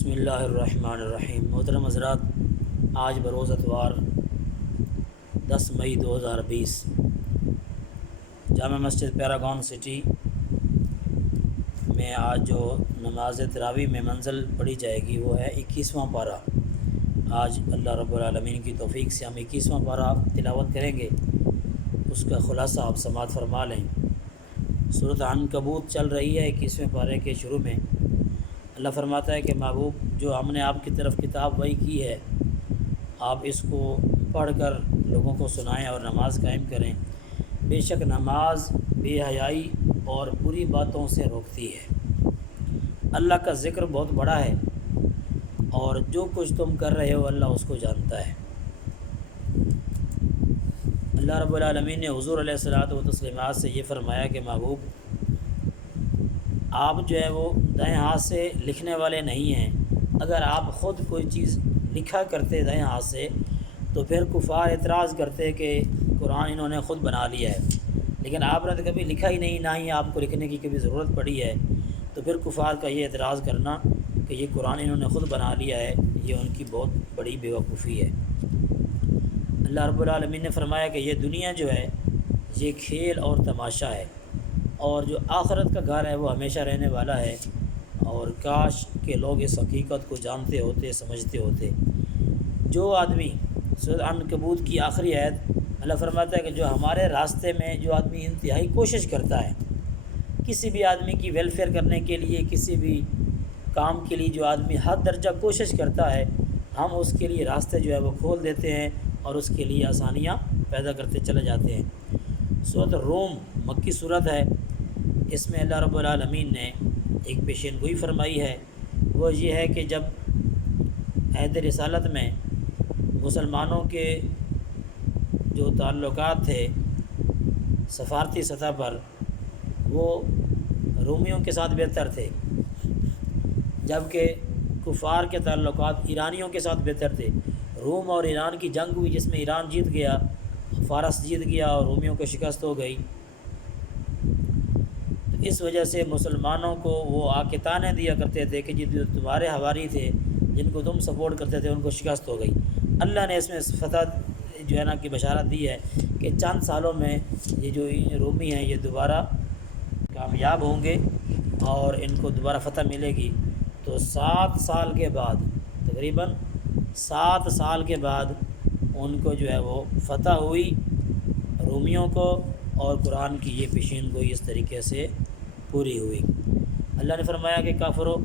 بسم اللہ الرحمن الرحیم۔ محترم حضرات، آج بروز اتوار 10 مئی 2020 جامع مسجد پیراگون سٹی میں آج جو نماز تراویح میں منزل پڑھی جائے گی وہ ہے 21واں پارہ۔ آج اللہ رب العالمین کی توفیق سے ہم 21واں پارہ تلاوت کریں گے، اس کا خلاصہ آپ سماعت فرما لیں۔ سورۃ عنکبوت چل رہی ہے 21ویں پارے کے شروع میں۔ اللہ فرماتا ہے کہ محبوب، جو ہم نے آپ کی طرف کتاب وحی کی ہے، آپ اس کو پڑھ کر لوگوں کو سنائیں اور نماز قائم کریں۔ بے شک نماز بے حیائی اور بری باتوں سے روکتی ہے۔ اللہ کا ذکر بہت بڑا ہے اور جو کچھ تم کر رہے ہو اللہ اس کو جانتا ہے۔ اللہ رب العالمین نے حضور علیہ الصلوۃ والتسلیمات سے یہ فرمایا کہ محبوب، آپ جو ہے وہ دائیں ہاتھ سے لکھنے والے نہیں ہیں۔ اگر آپ خود کوئی چیز لکھا کرتے دائیں ہاتھ سے تو پھر کفار اعتراض کرتے کہ قرآن انہوں نے خود بنا لیا ہے، لیکن آپ نے تو کبھی لکھا ہی نہیں، نہ ہی آپ کو لکھنے کی کبھی ضرورت پڑی ہے، تو پھر کفار کا یہ اعتراض کرنا کہ یہ قرآن انہوں نے خود بنا لیا ہے، یہ ان کی بہت بڑی بیوقوفی ہے۔ اللہ رب العالمین نے فرمایا کہ یہ دنیا جو ہے یہ کھیل اور تماشا ہے، اور جو آخرت کا گھر ہے وہ ہمیشہ رہنے والا ہے، اور کاش کہ لوگ اس حقیقت کو جانتے ہوتے، سمجھتے ہوتے۔ جو آدمی سورۃ عنکبوت کی آخری آیت، اللہ فرماتا ہے کہ جو ہمارے راستے میں جو آدمی انتہائی کوشش کرتا ہے، کسی بھی آدمی کی ویلفیئر کرنے کے لیے، کسی بھی کام کے لیے جو آدمی حد درجہ کوشش کرتا ہے، ہم اس کے لیے راستے جو ہے وہ کھول دیتے ہیں اور اس کے لیے آسانیاں پیدا کرتے چلے جاتے ہیں۔ سورۃ الروم مکی صورت ہے، اس میں اللہ رب العالمین نے ایک پیشین گوئی فرمائی ہے، وہ یہ ہے کہ جب عہد رسالت میں مسلمانوں کے جو تعلقات تھے سفارتی سطح پر، وہ رومیوں کے ساتھ بہتر تھے، جبکہ کفار کے تعلقات ایرانیوں کے ساتھ بہتر تھے۔ روم اور ایران کی جنگ ہوئی جس میں ایران جیت گیا، فارس جیت گیا اور رومیوں کو شکست ہو گئی۔ تو اس وجہ سے مسلمانوں کو وہ آ کے طعنے دیا کرتے تھے کہ جو تمہارے حواری تھے، جن کو تم سپورٹ کرتے تھے، ان کو شکست ہو گئی۔ اللہ نے اس میں فتح جو ہے نا کی بشارت دی ہے کہ چند سالوں میں یہ جو رومی ہیں یہ دوبارہ کامیاب ہوں گے اور ان کو دوبارہ فتح ملے گی۔ تو 7 سال کے بعد، تقریباً 7 سال کے بعد ان کو جو ہے وہ فتح ہوئی رومیوں کو، اور قرآن کی یہ پیشین گوئی اس طریقے سے پوری ہوئی۔ اللہ نے فرمایا کہ کافرو،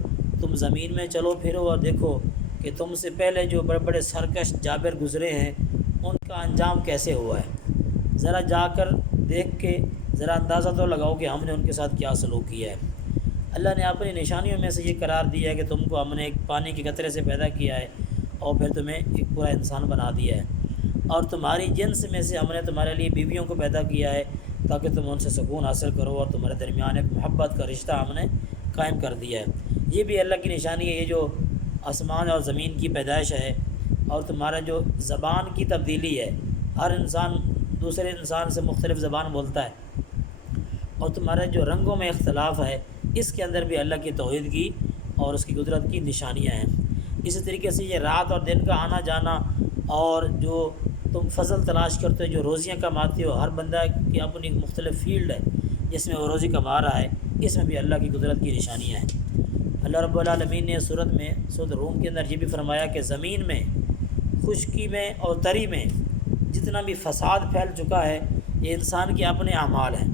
تم زمین میں چلو پھرو اور دیکھو کہ تم سے پہلے جو بڑے بڑے سرکش جابر گزرے ہیں ان کا انجام کیسے ہوا ہے۔ ذرا جا کر دیکھ کے ذرا اندازہ تو لگاؤ کہ ہم نے ان کے ساتھ کیا سلوک کیا ہے۔ اللہ نے اپنی نشانیوں میں سے یہ قرار دیا ہے کہ تم کو ہم نے ایک پانی کے قطرے سے پیدا کیا ہے اور پھر تمہیں ایک پورا انسان بنا دیا ہے، اور تمہاری جنس میں سے ہم نے تمہارے لیے بیویوں کو پیدا کیا ہے تاکہ تم ان سے سکون حاصل کرو، اور تمہارے درمیان ایک محبت کا رشتہ ہم نے قائم کر دیا ہے۔ یہ بھی اللہ کی نشانی ہے، یہ جو آسمان اور زمین کی پیدائش ہے، اور تمہارا جو زبان کی تبدیلی ہے، ہر انسان دوسرے انسان سے مختلف زبان بولتا ہے، اور تمہارے جو رنگوں میں اختلاف ہے، اس کے اندر بھی اللہ کی توحید کی اور اس کی قدرت کی نشانیاں ہیں۔ اسی طریقے سے یہ رات اور دن کا آنا جانا، اور جو تم فضل تلاش کرتے ہو، جو روزیاں کماتے ہو، ہر بندہ کی اپنی مختلف فیلڈ ہے جس میں وہ روزی کما رہا ہے، اس میں بھی اللہ کی قدرت کی نشانیاں ہیں۔ اللہ رب العالمین نے سورۃ روم کے اندر یہ بھی فرمایا کہ زمین میں، خشکی میں اور تری میں جتنا بھی فساد پھیل چکا ہے، یہ انسان کے اپنے اعمال ہیں۔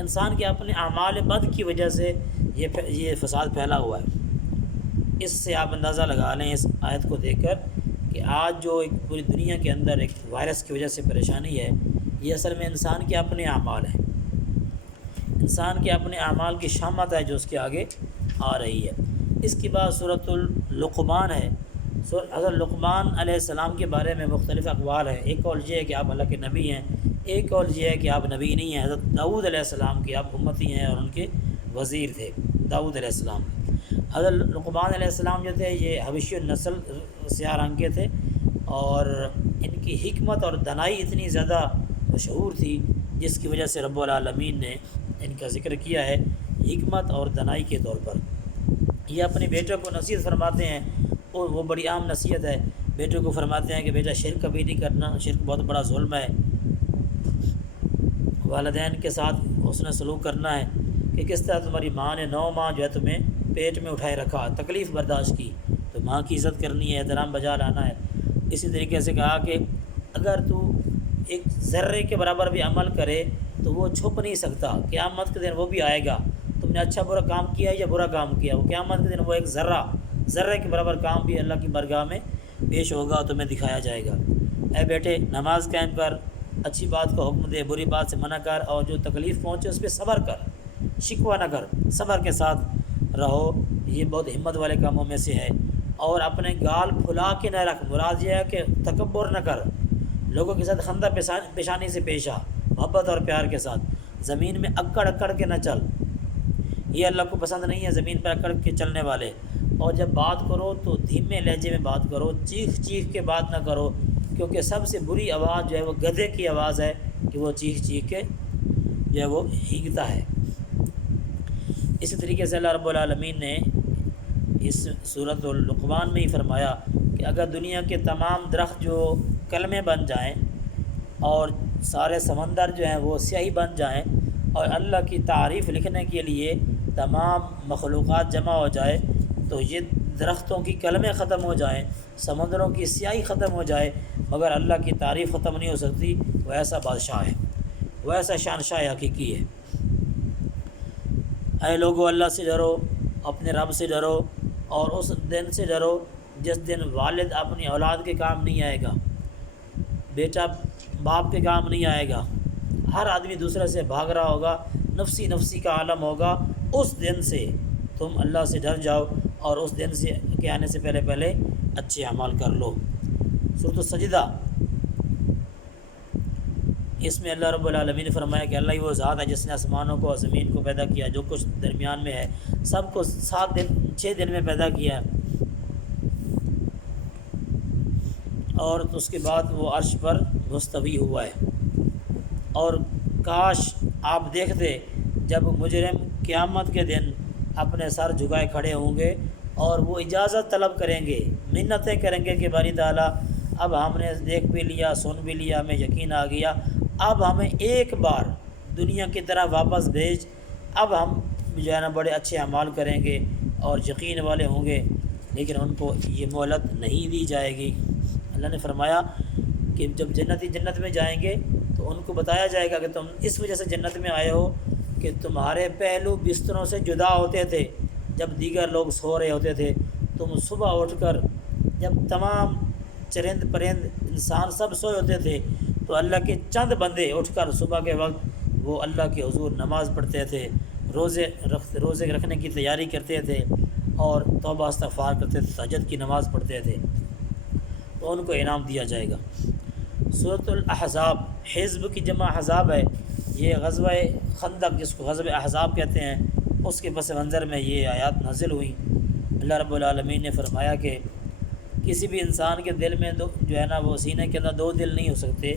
انسان کے اپنے اعمال بد کی وجہ سے یہ فساد پھیلا ہوا ہے۔ اس سے آپ اندازہ لگا لیں اس آیت کو دیکھ کر کہ آج جو ایک پوری دنیا کے اندر ایک وائرس کی وجہ سے پریشانی ہے، یہ اصل میں انسان کے اپنے اعمال ہیں۔ انسان کے اپنے اعمال کی شامت ہے جو اس کے آگے آ رہی ہے۔ اس کے بعد سورۃ اللقمان ہے۔ حضرت لقمان علیہ السلام کے بارے میں مختلف اقوال ہیں۔ ایک قول یہ ہے کہ آپ اللہ کے نبی ہیں، ایک قول یہ ہے کہ آپ نبی نہیں ہیں۔ حضرت داؤد علیہ السلام کے آپ امتی ہیں اور ان کے وزیر تھے داؤد علیہ السلام۔ حضرت لقمان علیہ السلام جو تھے یہ حبشی النسل سیاہ رنگ کے تھے، اور ان کی حکمت اور دانائی اتنی زیادہ مشہور تھی جس کی وجہ سے رب العالمین نے ان کا ذکر کیا ہے حکمت اور دانائی کے طور پر۔ یہ اپنے بیٹے کو نصیحت فرماتے ہیں، اور وہ بڑی عام نصیحت ہے، بیٹے کو فرماتے ہیں کہ بیٹا شرک کبھی نہیں کرنا، شرک بہت بڑا ظلم ہے، والدین کے ساتھ حسن سلوک کرنا ہے، کہ کس طرح تمہاری ماں نے 9 ماہ جو ہے تمہیں پیٹ میں اٹھائے رکھا، تکلیف برداشت کی، تو ماں کی عزت کرنی ہے، احترام بجا لانا ہے۔ اسی طریقے سے کہا کہ اگر تو ایک ذرے کے برابر بھی عمل کرے تو وہ چھپ نہیں سکتا، قیامت کے دن وہ بھی آئے گا، تم نے اچھا برا کام کیا ہے یا برا کام کیا، وہ قیامت کے دن وہ ایک ذرے کے برابر کام بھی اللہ کی بارگاہ میں پیش ہوگا، تمہیں دکھایا جائے گا۔ اے بیٹے نماز قائم کر، اچھی بات کا حکم دے، بری بات سے منع کر، اور جو تکلیف پہنچے اس پہ صبر کر، شکوہ نہ کر، صبر کے ساتھ رہو، یہ بہت ہمت والے کاموں میں سے ہے۔ اور اپنے گال پھلا کے نہ رکھ، مراد یہ ہے کہ تکبر نہ کر، لوگوں کے ساتھ خندہ پیشانی سے پیش آ، محبت اور پیار کے ساتھ، زمین میں اکڑ اکڑ کے نہ چل، یہ اللہ کو پسند نہیں ہے زمین پر اکڑ کے چلنے والے۔ اور جب بات کرو تو دھیمے لہجے میں بات کرو، چیخ چیخ کے بات نہ کرو، کیونکہ سب سے بری آواز جو ہے وہ گدھے کی آواز ہے، کہ وہ چیخ چیخ کے جو ہے وہ ہینگتا ہے۔ اسی طریقے سے اللہ رب العالمین نے اس سورۃ اللقمان میں ہی فرمایا کہ اگر دنیا کے تمام درخت جو کلمے بن جائیں، اور سارے سمندر جو ہیں وہ سیاہی بن جائیں، اور اللہ کی تعریف لکھنے کے لیے تمام مخلوقات جمع ہو جائے، تو یہ درختوں کی کلمیں ختم ہو جائیں، سمندروں کی سیاہی ختم ہو جائے، مگر اللہ کی تعریف ختم نہیں ہو سکتی۔ وہ ایسا بادشاہ ہے، وہ ایسا شہنشاہ حقیقی ہے۔ اے لوگو اللہ سے ڈرو، اپنے رب سے ڈرو، اور اس دن سے ڈرو جس دن والد اپنی اولاد کے کام نہیں آئے گا، بیٹا باپ کے کام نہیں آئے گا، ہر آدمی دوسرے سے بھاگ رہا ہوگا، نفسی نفسی کا عالم ہوگا۔ اس دن سے تم اللہ سے ڈر جاؤ، اور اس دن سے کے آنے سے پہلے اچھے اعمال کر لو۔ سورۃ السجدہ، اس میں اللہ رب العالمین نے فرمایا کہ اللہ ہی وہ ذات ہے جس نے آسمانوں کو اور زمین کو پیدا کیا، جو کچھ درمیان میں ہے، سب کو 6 دن میں پیدا کیا، اور اس کے بعد وہ عرش پر مستوی ہوا ہے۔ اور کاش آپ دیکھتے جب مجرم قیامت کے دن اپنے سر جھکائے کھڑے ہوں گے، اور وہ اجازت طلب کریں گے، منتیں کریں گے کہ باری تعالیٰ اب ہم نے دیکھ بھی لیا، سن بھی لیا، ہمیں یقین آ گیا، اب ہمیں ایک بار دنیا کی طرح واپس بھیج، اب ہم جو ہے نا بڑے اچھے اعمال کریں گے اور یقین والے ہوں گے۔ لیکن ان کو یہ مہلت نہیں دی جائے گی۔ اللہ نے فرمایا کہ جب جنتی جنت میں جائیں گے تو ان کو بتایا جائے گا کہ تم اس وجہ سے جنت میں آئے ہو کہ تمہارے پہلو بستروں سے جدا ہوتے تھے جب دیگر لوگ سو رہے ہوتے تھے، تم صبح اٹھ کر جب تمام چرند پرند انسان سب سوئے ہوتے تھے تو اللہ کے چند بندے اٹھ کر صبح کے وقت وہ اللہ کے حضور نماز پڑھتے تھے، روزے رکھنے کی تیاری کرتے تھے، اور توبہ استغفار کرتے تھے، تہجد کی نماز پڑھتے تھے، تو ان کو انعام دیا جائے گا۔ سورۃ الاحزاب، حزب کی جمع احزاب ہے، یہ غزوہ خندق جس کو غزوہ احزاب کہتے ہیں، اس کے پس منظر میں یہ آیات نازل ہوئی۔ اللہ رب العالمین نے فرمایا کہ کسی بھی انسان کے دل میں جو ہے نا وہ سینے کے اندر 2 دل نہیں ہو سکتے،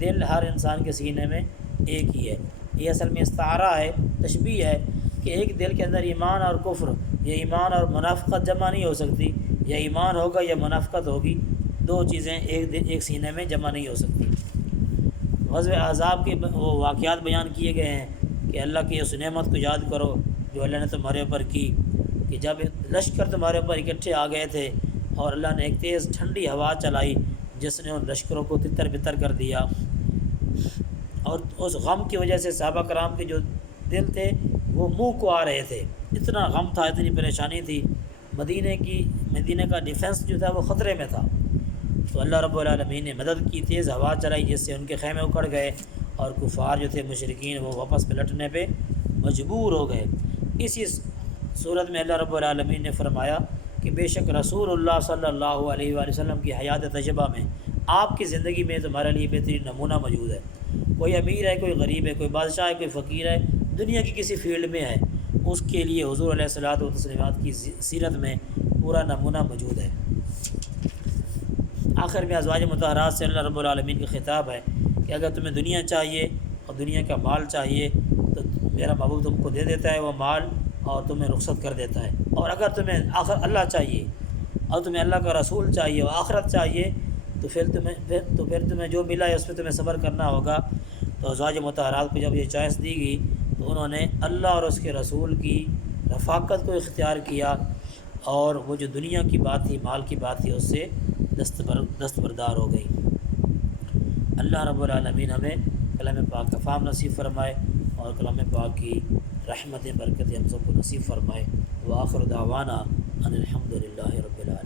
دل ہر انسان کے سینے میں ایک ہی ہے۔ یہ اصل میں استعارہ ہے، تشبیہ ہے، کہ ایک دل کے اندر ایمان اور کفر، یا ایمان اور منافقت جمع نہیں ہو سکتی، یا ایمان ہوگا یا منافقت ہوگی، 2 چیزیں ایک سینے میں جمع نہیں ہو سکتی۔ غزوہ احزاب کے وہ واقعات بیان کیے گئے ہیں کہ اللہ کی اس نعمت کو یاد کرو جو اللہ نے تمہارے اوپر کی، کہ جب لشکر تمہارے اوپر اکٹھے آ گئے تھے اور اللہ نے ایک تیز ٹھنڈی ہوا چلائی جس نے ان لشکروں کو تتر بتر کر دیا، اور اس غم کی وجہ سے صحابہ کرام کے جو دل تھے وہ منہ کو آ رہے تھے، اتنا غم تھا، اتنی پریشانی تھی، مدینہ کا ڈیفنس جو تھا وہ خطرے میں تھا، تو اللہ رب العالمین نے مدد کی، تیز ہوا چلائی جس سے ان کے خیمے اکھڑ گئے، اور کفار جو تھے مشرکین وہ واپس پلٹنے پہ مجبور ہو گئے۔ اسی صورت میں اللہ رب العالمین نے فرمایا کہ بے شک رسول اللہ صلی اللہ علیہ وآلہ وسلم کی حیات طیبہ میں، آپ کی زندگی میں تمہارے لیے بہترین نمونہ موجود ہے۔ کوئی امیر ہے، کوئی غریب ہے، کوئی بادشاہ ہے، کوئی فقیر ہے، دنیا کی کسی فیلڈ میں ہے، اس کے لیے حضور علیہ الصلوۃ والتسلیمات کی سیرت میں پورا نمونہ موجود ہے۔ آخر میں ازواج مطہرات سے اللہ رب العالمین کا خطاب ہے کہ اگر تمہیں دنیا چاہیے اور دنیا کا مال چاہیے تو میرا محبوب تم کو دے دیتا ہے وہ مال اور تمہیں رخصت کر دیتا ہے۔ اور اگر تمہیں اللہ چاہیے اور تمہیں اللہ کا رسول چاہیے اور آخرت چاہیے تو پھر تمہیں جو ملا ہے اس پہ تمہیں صبر کرنا ہوگا۔ تو ازواج مطہرات کو جب یہ چوائس دی گئی تو انہوں نے اللہ اور اس کے رسول کی رفاقت کو اختیار کیا، اور وہ جو دنیا کی بات تھی، مال کی بات تھی، اس سے دستبردار ہو گئی۔ اللہ رب العالمین ہمیں کلام پاک کا فہم نصیب فرمائے اور کلام پاک کی رحمت برکت ہم سب کو نصیب فرمائے۔ وآخر دعوانا ان الحمد للہ رب العالمین۔